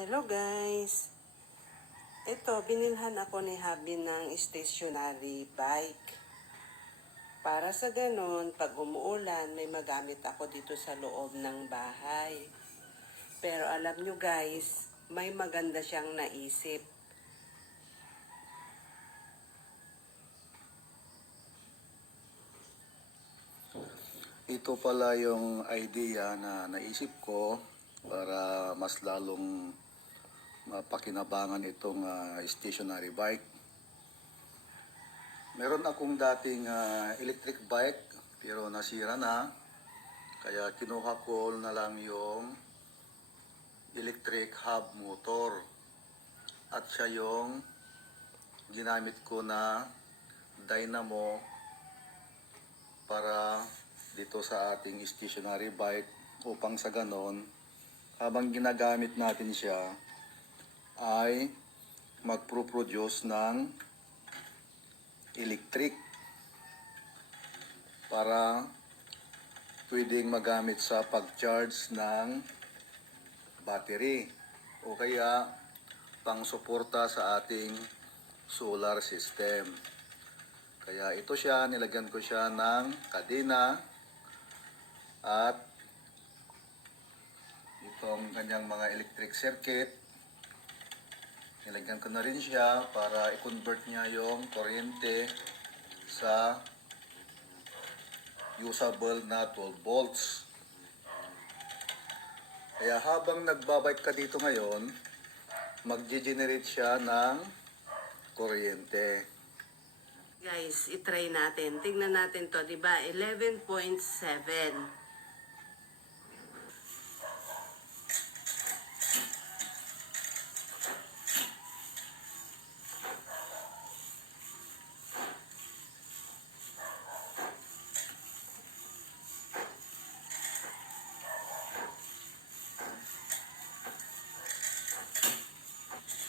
Hello guys! Ito, binilhan ako ni Habi ng stationary bike. Para sa ganun, pag umuulan, may magamit ako dito sa loob ng bahay. Pero alam nyo guys, may maganda siyang naisip. Ito pala yung idea na naisip ko para mas lalong mapakinabangan itong stationary bike. Meron akong dating electric bike pero nasira na. Kaya kinuha ko na lang yung electric hub motor. At siya yung ginamit ko na dynamo para dito sa ating stationary bike upang sa ganon habang ginagamit natin siya ay magproproduce ng electric para pwedeng magamit sa pag-charge ng battery o kaya pang-suporta sa ating solar system. Kaya ito siya, nilagyan ko siya ng kadena at itong kanyang mga electric circuit. Nilagyan ko na rin siya para i-convert niya yung kuryente sa usable na 12 volts. Kaya habang nagbabike ka dito ngayon, mag-generate siya ng kuryente. Guys, itry natin. Tingnan natin to, di ba? 11.7.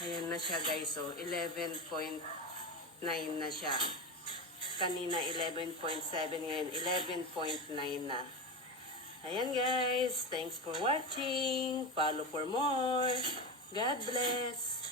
Ayan na siya guys, so 11.9 na siya. Kanina 11.7, ngayon 11.9 na. Ayan guys, thanks for watching. Follow for more. God bless.